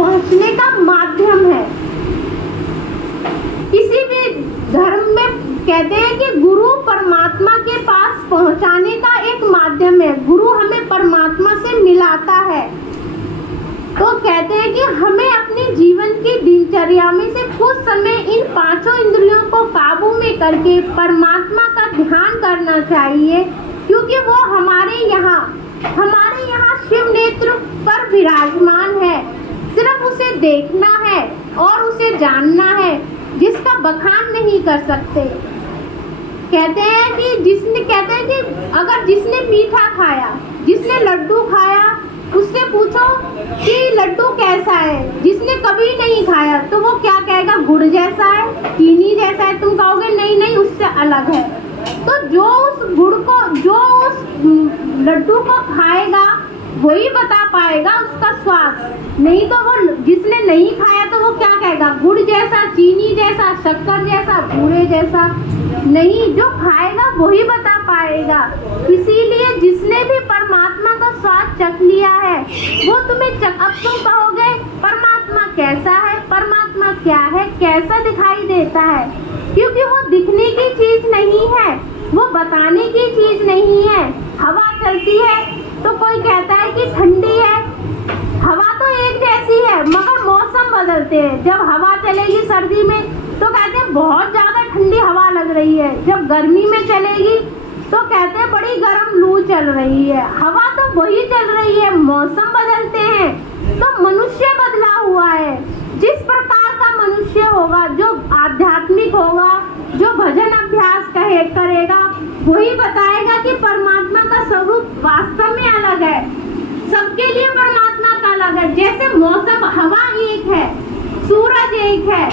पहुंचने का माध्यम है। किसी भी धर्म में कहते हैं कि गुरु परमात्मा के पास पहुंचाने का एक माध्यम है। गुरु हमें परमात्मा से मिलाता है। तो कहते हैं कि हमें अपने जीवन की दिनचर्या में से कुछ समय इन पांचों इंद्रियों को काबू में करके परमात्मा का ध्यान करना चाहिए, क्योंकि वो हमारे यहाँ शिव नेत्र पर विराजमान है। सिर्फ उसे देखना है और उसे जानना है, जिसका बखान नहीं कर सकते। कहते हैं कि अगर जिसने मीठा खाया, जिसने लड्डू खाया, उससे पूछो कि लड्डू कैसा है। जिसने कभी नहीं खाया तो वो क्या कहेगा, गुड़ जैसा है, चीनी जैसा है। तुम कहोगे नहीं उससे अलग है। तो जो उस लड्डू को खाएगा वही बता पाएगा उसका स्वाद। नहीं तो वो जिसने नहीं खाया तो वो क्या कहेगा, गुड़ जैसा, चीनी जैसा, शक्कर जैसा, बूरे जैसा। नहीं, जो खाएगा वही बता पाएगा। इसीलिए जिसने भी परमात्मा का स्वाद चख लिया है वो अब तुम कहोगे परमात्मा कैसा है, परमात्मा क्या है, कैसा दिखाई देता है। क्योंकि वो दिखने की चीज नहीं है, वो बताने की चीज नहीं है। हवा चलती है तो कोई कहता है कि ठंडी है। हवा तो एक जैसी है, मगर मौसम बदलते हैं। जब हवा चलेगी सर्दी में तो कहते हैं बहुत ज्यादा ठंडी हवा लग रही है। जब गर्मी में चलेगी तो कहते हैं बड़ी गर्म लू चल रही है। हवा तो वही चल रही है, मौसम बदलते हैं। तो मनुष्य बदला हुआ है। जिस प्रकार का मनुष्य होगा, जो आध्यात्मिक होगा, जो भजन अभ्यास करेगा, वही बताएगा कि परमात्मा का स्वरूप वास्तव में अलग है। सबके लिए परमात्मा का अलग है। जैसे मौसम, हवा एक है, सूरज एक है।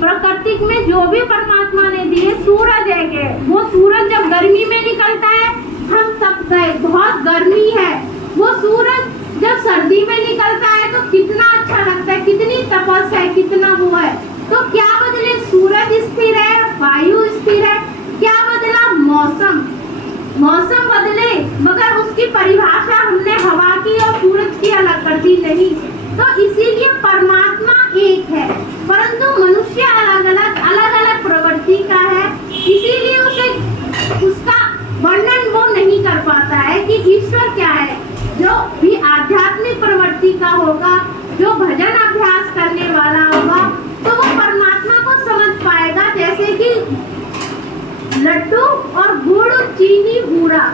प्रकृति में जो भी परमात्मा ने दिए, सूरज एक है। वो सूरज जब गर्मी में निकलता है, हम सब गए बहुत गर्मी है। वो सूरज जब सर्दी में निकलता है तो कितना अच्छा लगता है, कितनी तपस्या है, कितना वो है। तो क्या बदले, सूरज स्थिर है, वायु स्थिर है। क्या बदला, मौसम बदले, मगर उसकी परिभाषा हमने हवा की और सूरज की अलग कर दी नहीं। तो इसीलिए परमात्मा एक है, परंतु मनुष्य अलग प्रवृत्ति का है। इसीलिए उसका वर्णन वो नहीं कर पाता है कि ईश्वर क्या है। जो भी आध्यात्मिक प्रवृत्ति का होगा, जो भजन अभ्यास करने वाला होगा, तो वो परमात्मा को समझ पाएगा। जैसे कि लड्डू और गुड़, चीनी, बूरा,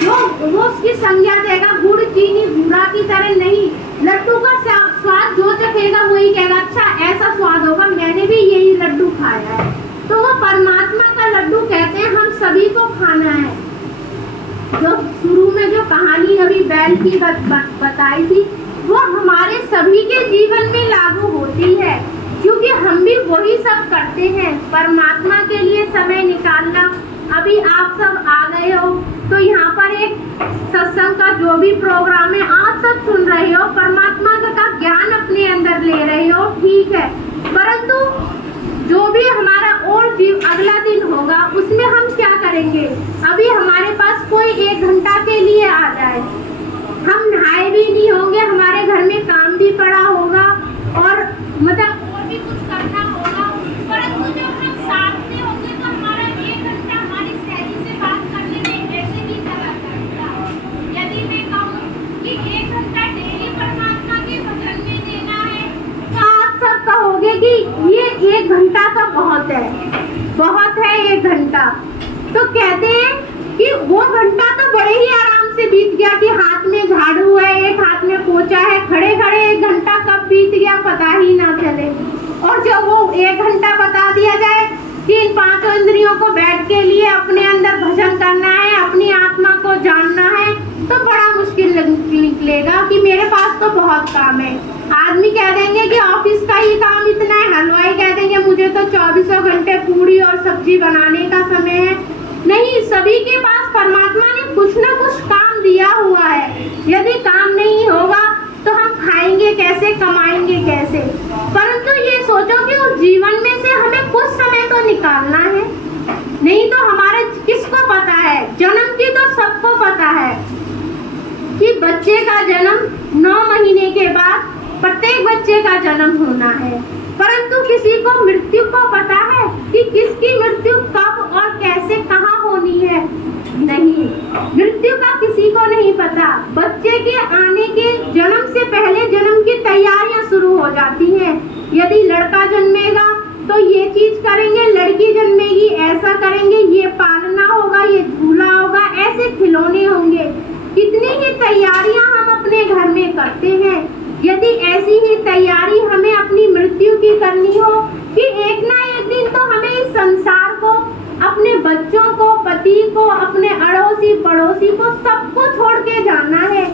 जो वो उसकी संज्ञा देगा। गुड़, चीनी, बूरा की तरह नहीं। लड्डू का स्वाद जो चखेगा वही कहेगा, अच्छा ऐसा स्वाद होगा, मैंने भी यही लड्डू खाया है। तो वो परमात्मा का लड्डू कहते हैं हम सभी को खाना है। जो शुरू में जो कहानी अभी बैल की बताई थी, वो हमारे सभी के जीवन में लागू होती है, क्योंकि हम भी वही सब करते हैं। परमात्मा के लिए समय निकालना। अभी आप सब आ गए हो तो यहाँ पर एक सत्संग का जो भी प्रोग्राम है आप सब सुन रहे हो, परमात्मा का ज्ञान अपने अंदर ले रहे हो, ठीक है। परंतु जो भी हमारा और अगला दिन होगा उसमें हम क्या करेंगे। अभी हमारे पास कोई 1 घंटा के लिए आ जाए, हम नहाए भी नहीं होंगे, हमारे घर में काम भी पड़ा होगा और मतलब और भी कुछ करना होगा। परंतु जब हम साथ में होंगे तो हमारा 1 घंटा हमारी सहेली से बात करने में ऐसे ही चला जाएगा। यदि मैं कहूँ कि 1 घंटा डेली परमात्मा के भजन में देना है, तो आप सब कहोगे कि ये 1 घंटा तो बहुत है 1 घंटा। तो कहते हैं कि वो घंटा तो बड़े ही आराम से बीत गया कि हाथ में झाड़ू है, एक हाथ में पोछा है, खड़े खड़े 1 घंटा कब बीत गया पता ही ना चले। और जब वो 1 घंटा बता दिया जाए कि इन 5 इंद्रियों को बैठ के लिए अपने अंदर भजन करना है, अपनी आत्मा को जानना है, तो बड़ा मुश्किल निकलेगा कि मेरे पास तो बहुत काम है। आदमी कह देंगे कि ऑफिस का ही काम इतना है, हलवाई कह देंगे मुझे तो 24 घंटे पूरी और सब्जी बनाने का समय है। नहीं, सभी के पास परमात्मा ने कुछ न कुछ काम दिया हुआ है। यदि काम नहीं होगा तो हम खाएंगे कैसे, कमाएंगे कैसे। परंतु ये सोचो कि उस जीवन में से हमें कुछ समय तो निकालना है। नहीं तो हमारे किसको पता है, जन्म की तो सबको पता है कि बच्चे का जन्म 9 महीने के बाद प्रत्येक बच्चे का जन्म होना है, परंतु किसी को मृत्यु को पता है कि किसकी मृत्यु कब और कैसे कहाँ होनी है? नहीं, मृत्यु का किसी को नहीं पता। बच्चे के आने के जन्म से पहले जन्म की तैयारियां शुरू हो जाती हैं। यदि लड़का जन्मेगा तो ये चीज करेंगे, लड़की जन्मेगी ऐसा करेंगे, ये पालना होगा, ये झूला होगा, ऐसे खिलौने होंगे। कितनी ही तैयारियां हम अपने घर में करते हैं। यदि ऐसी ही तैयारी हमें अपनी मृत्यु की करनी हो कि एक ना एक दिन तो हमें इस संसार को, अपने बच्चों को, पति को, अपने अड़ोसी पड़ोसी को, सबको छोड़ के जाना है।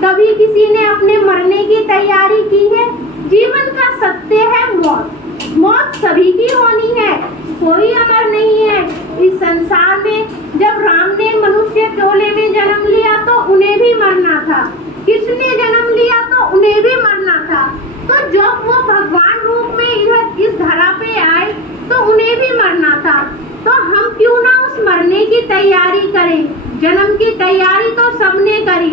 कभी किसी ने अपने मरने की तैयारी की है? जीवन का सत्य है मौत। मौत सभी की होनी है, कोई अमर नहीं है इस संसार में। जब राम ने मनुष्य टोले में जन्म लिया तो उन्हें भी मरना था, कृष्ण ने जन्म लिया तो उन्हें भी मरना था। तो जब वो भगवान रूप में इधर इस धरा पे आए तो उन्हें भी मरना था। तो हम क्यों ना उस मरने की तैयारी करें? जन्म की तैयारी तो सबने करी,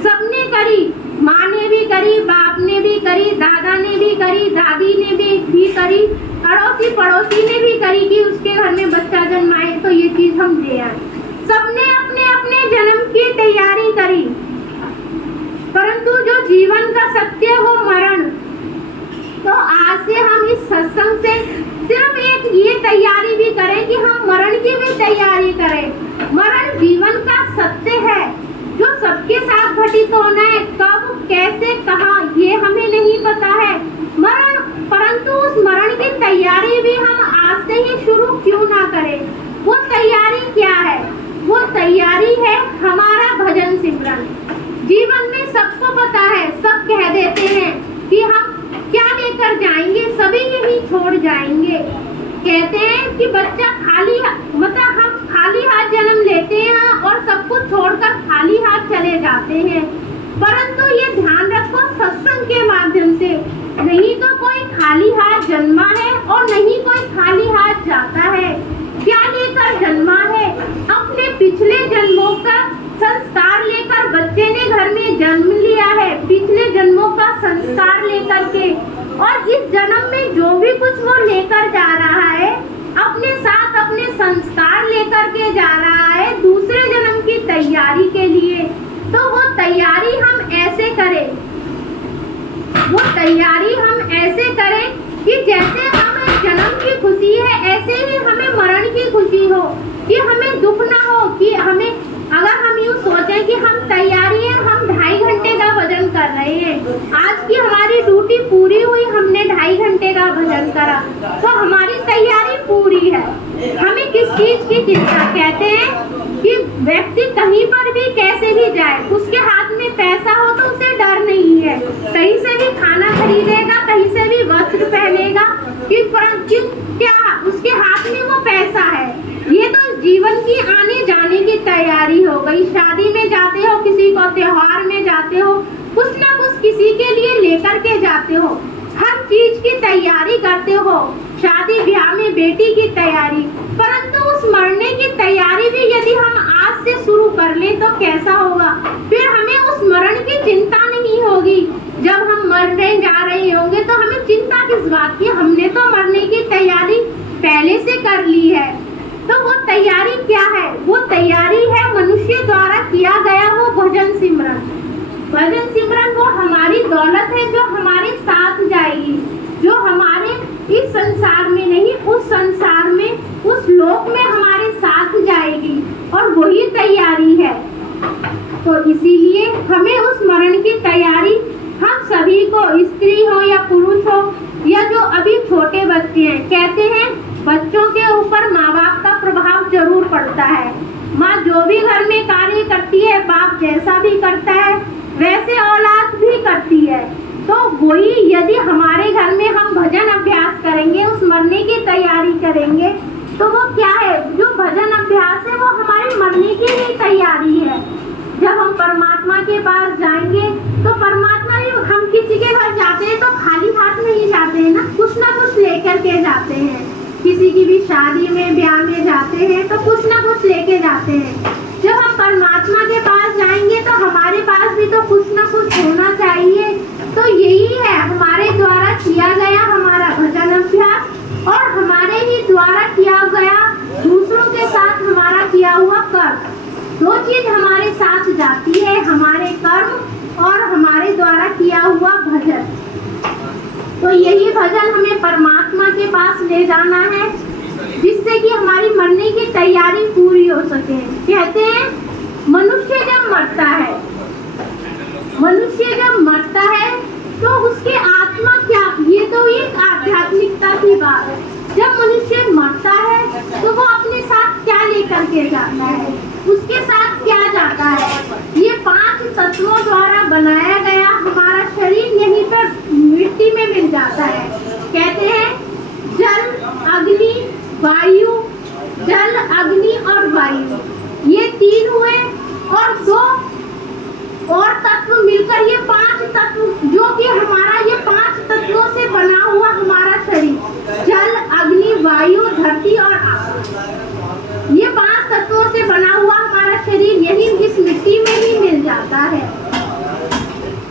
सबने करी। माँ ने भी करी, बाप ने भी करी, दादा ने भी करी, दादी ने भी करी, अड़ोसी पड़ोसी ने भी करी कि उसके घर में बच्चा जन्माए तो ये चीज हम दे आए। सबने अपने अपने जन्म की तैयारी करी, परंतु जो जीवन का सत्य हो मरण, तो आज से हम इस सत्संग से सिर्फ एक ये तैयारी भी करें कि हम मरण की भी तैयारी करें। मरण जीवन का सत्य है जो सबके साथ घटित होना है, कब कैसे कहाँ ये हमें नहीं पता है मरण, परंतु उस मरण की तैयारी भी हम आज से ही शुरू क्यों ना करें? वो तैयारी क्या है? वो तैयारी है हमारा भजन सिमरन। जीवन में सबको पता है, सब कह देते हैं कि हम क्या लेकर जाएंगे, सभी यही छोड़ जाएंगे। कहते हैं कि बच्चा खाली, मतलब हम खाली हाथ जन्म लेते हैं और सब कुछ छोड़कर खाली हाथ चले जाते हैं। परंतु ये ध्यान रखो, सत्संग के माध्यम से नहीं तो कोई खाली हाथ जन्मा है और नहीं कोई खाली हाथ जाता है। क्या लेकर जन्मा है? अपने पिछले जन्मों का संस्कार लेकर बच्चे ने घर में जन्म लिया है, पिछले जन्मों का संस्कार लेकर के, और इस जन्म में जो भी कुछ वो लेकर जा रहा है अपने साथ, अपने संस्कार लेकर के जा रहा है दूसरे जन्म की तैयारी के लिए। तो वो तैयारी हम ऐसे करें, वो तैयारी हम ऐसे करें कि जैसे हमें जन्म की खुशी है ऐसे ही हमें मरण की खुशी हो, कि हमें दुख ना हो। कि हमें, अगर हम यूँ सोचें कि हम तैयारी है, हम 2.5 घंटे का भजन कर रहे हैं, आज की हमारी ड्यूटी पूरी हुई, हमने 2.5 घंटे का भजन करा, तो हमारी तैयारी पूरी है। हमें किस चीज की चिंता? कहते हैं कि व्यक्ति कहीं पर भी कैसे भी जाए, उसके हाथ में पैसा हो तो उसे डर नहीं है, कहीं से भी खाना खरीदेगा, कहीं से भी वस्त्र पहनेगा, कि परंतु क्या उसके हाथ में वो पैसा है। ये तो जीवन की आने जाने की तैयारी हो गई। शादी में जाते हो, किसी को त्योहार में जाते हो, कुछ ना कुछ किसी के लिए लेकर के जाते हो, हर चीज की तैयारी करते हो, शादी ब्याह में बेटी की तैयारी। परंतु उस मरने की तैयारी भी यदि हम आज से शुरू कर लें तो कैसा होगा? फिर हमें उस मरण की चिंता नहीं होगी। जब हम मरने जा रहे होंगे तो हमें चिंता किस बात की? हमने तो मरने की तैयारी पहले से कर ली है। तो वो तैयारी क्या है? वो तैयारी है मनुष्य द्वारा किया गया वो भजन सिमरन। भजन सिमरन वो हमारी दौलत है जो हमारे साथ जाएगी, जो हमारे इस संसार में नहीं, उस संसार में, उस लोक में हमारे साथ जाएगी, और वही तैयारी है। तो इसीलिए हमें उस मरण की तैयारी हम सभी को, स्त्री हो या पुरुष हो या जो अभी छोटे बच्चे हैं, कहते हैं बच्चों के ऊपर माँ बाप का प्रभाव जरूर पड़ता है। माँ जो भी घर में कार्य करती है, बाप जैसा भी करता है वैसे औलाद भी करती है। तो वही यदि हमारे घर में हम भजन अभ्यास करेंगे, उस मरने की तैयारी करेंगे, तो वो क्या है? जो भजन अभ्यास है वो हमारे मरने की ही तैयारी है। जब हम परमात्मा के पास जाएंगे तो परमात्मा, हम किसी के घर जाते हैं तो खाली हाथ नहीं जाते हैं ना, कुछ ना कुछ लेकर के जाते हैं। किसी की भी शादी में, ब्याह में जाते हैं तो कुछ ना कुछ लेके जाते हैं। जब हम परमात्मा के पास जाएंगे तो हमारे पास भी तो कुछ ना कुछ होना चाहिए, तो यही है हमारे द्वारा किया गया हमारा भजन अभ्यास और हमारे ही द्वारा किया गया दूसरों के साथ हमारा किया हुआ कर्म। दो चीज हमारे साथ जाती है, हमारे कर्म और हमारे द्वारा किया हुआ भजन। तो यही भजन हमें परमात्मा के पास ले जाना है, जिससे कि हमारी मरने की तैयारी पूरी हो सके। कहते हैं मनुष्य जब मरता है तो उसकी आत्मा क्या, ये तो एक आध्यात्मिकता की बात है। जब मनुष्य मरता है तो वो अपने साथ क्या लेकर के जाता है, उसके साथ क्या जाता है। ये 5 तत्वों द्वारा बनाया गया हमारा शरीर यहीं पर मिट्टी में मिल जाता है। कहते हैं जल अग्नि वायु, जल अग्नि और वायु, ये 3 हुए और 2 और तत्व मिलकर ये 5 तत्व, जो कि हमारा ये 5 तत्वों से बना हुआ हमारा शरीर, जल अग्नि वायु धरती और आकाश, ये 5 तत्वों से बना हुआ हमारा शरीर यही इस मिट्टी में ही मिल जाता है।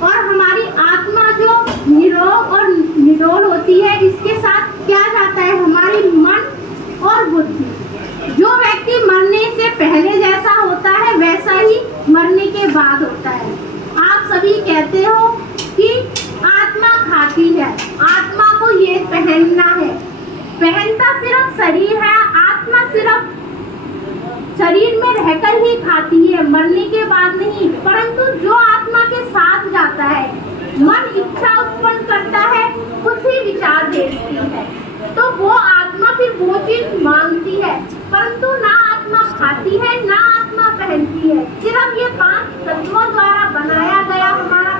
और हमारी आत्मा जो निरोग और निडोल होती है, इसके साथ क्या जाता है, हमारी मन और बुद्धि। जो व्यक्ति मरने से पहले जैसा होता है वैसा ही मरने के बाद होता है। आप सभी कहते हो कि आत्मा खाती है, आत्मा को ये पहनना है, पहनता सिर्फ शरीर है, आत्मा सिर्फ शरीर में रहकर ही खाती है, मरने के बाद नहीं। परंतु जो आत्मा के साथ जाता है, मन इच्छा उत्पन्न करता है, कुछ ही विचार भेजती है, तो वो आत्मा फिर वो चीज मांगती है, परंतु ना आत्मा खाती है ना आत्मा पहनती है। सिर्फ ये 5 तत्वों द्वारा बनाया गया हमारा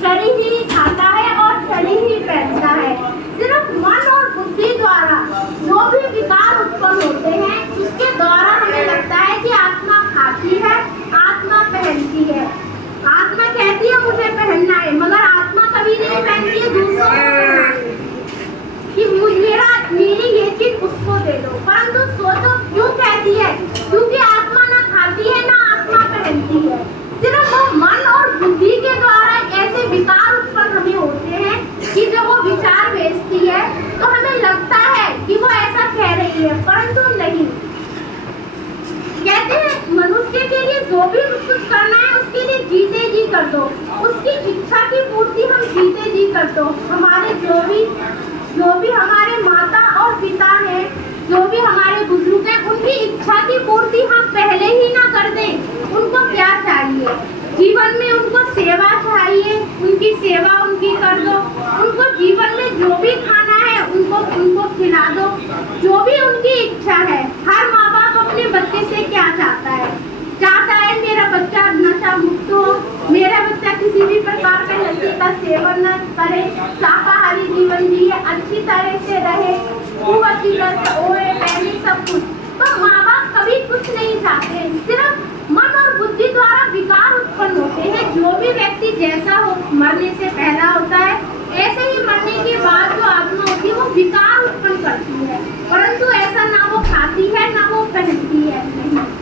शरीर ही खाता है और शरीर ही पहनता है। सिर्फ मन और बुद्धि द्वारा जो भी विकार उत्पन्न होते हैं, उसके द्वारा हमें लगता है कि आत्मा खाती है, आत्मा पहनती है। आत्मा कहती है मुझे पहनना है, मगर आत्मा कभी नहीं पहनती है दूसरों को कि मेरी ये चीज उसको दे दो। परंतु सोचो क्यों कहती है, क्योंकि आत्मा ना खाती है ना आत्मा पहनती है। सिर्फ वो मन और बुद्धि के द्वारा ऐसे विकार उत्पन्न हमें होते हैं कि जब वो विचार भेजती है तो हमें लगता है कि वो ऐसा कह रही है, परंतु नहीं। कहते हैं मनुष्य के लिए जो भी कुछ करना है उसके लिए जीते जी कर दो, उसकी इच्छा की पूर्ति हम जीते जी कर दो। हमारे जो भी हमारे माता और पिता हैं, जो भी हमारे बुजुर्ग हैं, उनकी इच्छा की पूर्ति हम पहले ही ना कर दें। उनको क्या चाहिए जीवन में, उनको सेवा चाहिए, उनकी सेवा उनकी कर दो। उनको जीवन में जो भी खाना है उनको खिला दो, जो भी उनकी इच्छा है। हर माँ बाप अपने बच्चे से क्या चाहता है मेरा बच्चा नशा मुक्त हो, मेरा बच्चा किसी भी प्रकार के नशे का सेवन न करे, शाकाहारी जीवन जिए, अच्छी तरह से रहे, खूब अच्छी तरह से ओढ़े पहने सब कुछ। तो माँ बाप कभी कुछ नहीं चाहते, सिर्फ मन और बुद्धि द्वारा विकार उत्पन्न होते हैं। जो भी व्यक्ति जैसा हो मरने से पहला होता है, ऐसे ही मरने के बाद जो आत्मा होती है वो विकार उत्पन्न करती है, परंतु ऐसा ना वो खाती है ना वो पहनती है।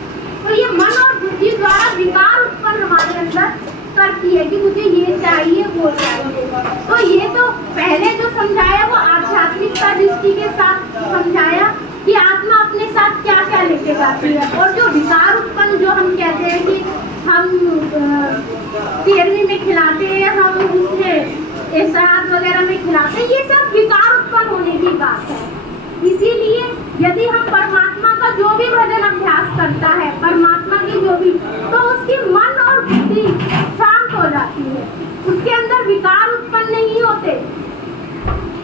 तो ये मन और बुद्धि द्वारा विकार उत्पन्न हमारे अंदर करती है कि मुझे ये चाहिए वो चाहिए। तो ये तो पहले जो समझाया वो आध्यात्मिकता दृष्टि के साथ समझाया कि आत्मा अपने साथ क्या क्या लेके जाती है। और जो विकार उत्पन्न जो हम कहते हैं कि हम 13वीं में खिलाते हैं, हम उसमें श्राद्ध वगैरह में खिलाते हैं, ये सब विकार उत्पन्न होने की बात है। इसीलिए यदि हम परमात्मा का जो भी भजन अभ्यास करता है, परमात्मा की जो भी, तो उसकी मन और बुद्धि शांत हो जाती है, उसके अंदर विकार उत्पन्न नहीं होते।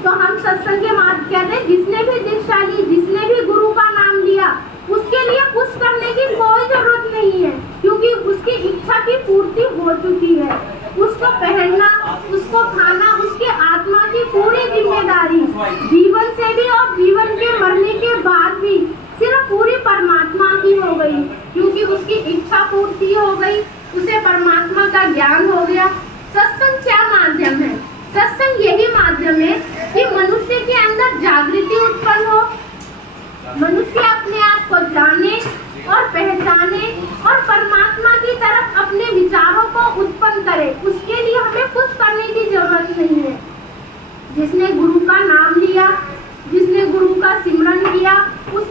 तो हम सत्संग के मार्ग कहते हैं, जिसने भी दीक्षा ली, जिसने भी गुरु का नाम लिया, उसके लिए कुछ करने की कोई जरूरत नहीं है, क्योंकि उसकी इच्छा की पूर्ति हो चुकी है। उसको पहनना, उसको खाना, उसके आत्मा की पूरी जिम्मेदारी जीवन से भी और जीवन के मरने के बाद भी सिर्फ पूरी परमात्मा की हो गई, क्योंकि उसकी इच्छा पूर्ति हो गई, उसे परमात्मा का ज्ञान हो गया। सत्संग क्या माध्यम है? सत्संग यही माध्यम है कि मनुष्य के अंदर जागृति उत्पन्न हो, मनुष्य अपने आप को जाने और पहचाने और परमात्मा की तरफ अपने विचारों को उत्पन्न करे। गुरु का नाम लिया, जिसने गुरु का सिमरन किया, उस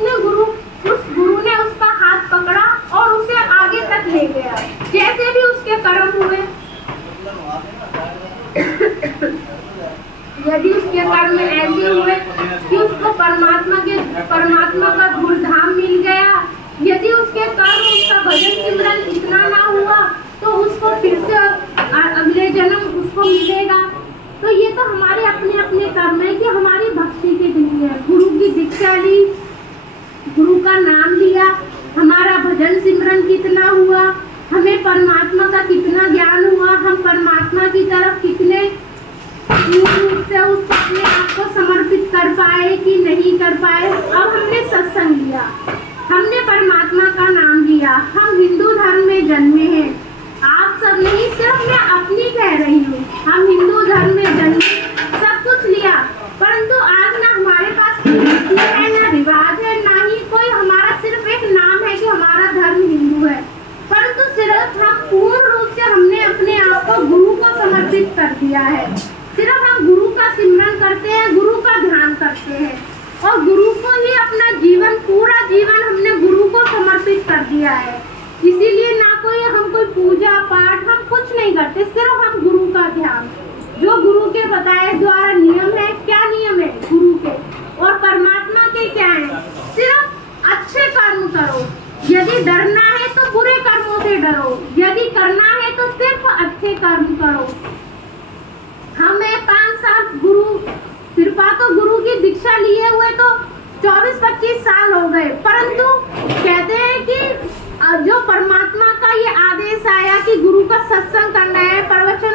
गुरु ने उसका हाथ पकड़ा और उसे आगे तक ले गया, जैसे भी उसके कर्म हुए। यदि उसके कर्म ऐसे हुए कि उसको परमात्मा का गुरुधाम मिल गया, यदि उसके कर्म उसका भजन सिमरन इतना ना हुआ तो उसको फिर से अगले जन्म उसको मिलेगा। तो ये तो हमारे अपने अपने कर्म है कि हमारी भक्ति कितनी है। गुरु की दीक्षा ली, गुरु का नाम लिया, हमारा भजन सिमरन कितना हुआ, हमें परमात्मा का कितना ज्ञान हुआ, हम परमात्मा की तरफ कितने रूप से उसको अपने आप को समर्पित कर पाए कि नहीं कर पाए। अब हमने सत्संग लिया, हमने परमात्मा का नाम लिया, हम हिंदू धर्म में जन्मे हैं। आप सब नहीं, सिर्फ मैं अपनी कह रही हूँ, हम हिंदू धर्म में जन्मे, सब कुछ लिया, परंतु आज ना हमारे पास रीति है, ना रिवाज है, ना ही कोई हमारा सिर्फ एक नाम है कि हमारा धर्म हिंदू है, परंतु सिर्फ हम पूर्ण रूप से हमने अपने आप को गुरु को समर्पित कर दिया है। सिर्फ हम गुरु का सिमरन करते हैं, गुरु का ध्यान करते हैं और गुरु को ही अपना जीवन, पूरा जीवन हमने गुरु को समर्पित कर दिया है। इसीलिए ना कोई पूजा पाठ हम कुछ नहीं करते, सिर्फ हम गुरु का ध्यान, जो गुरु के बताए द्वारा नियम है। क्या नियम है गुरु के और परमात्मा के क्या है? सिर्फ अच्छे कर्म करो, यदि डरना है तो बुरे कर्मों से डरो, यदि करना है तो सिर्फ अच्छे कर्म करो। हमें 5 साल गुरु कृपा, तो गुरु की दीक्षा लिए हुए तो 24-25 साल हो गए, परंतु कहते हैं कि जो परमात्मा का ये आदेश आया कि गुरु का सत्संग करना है, प्रवचन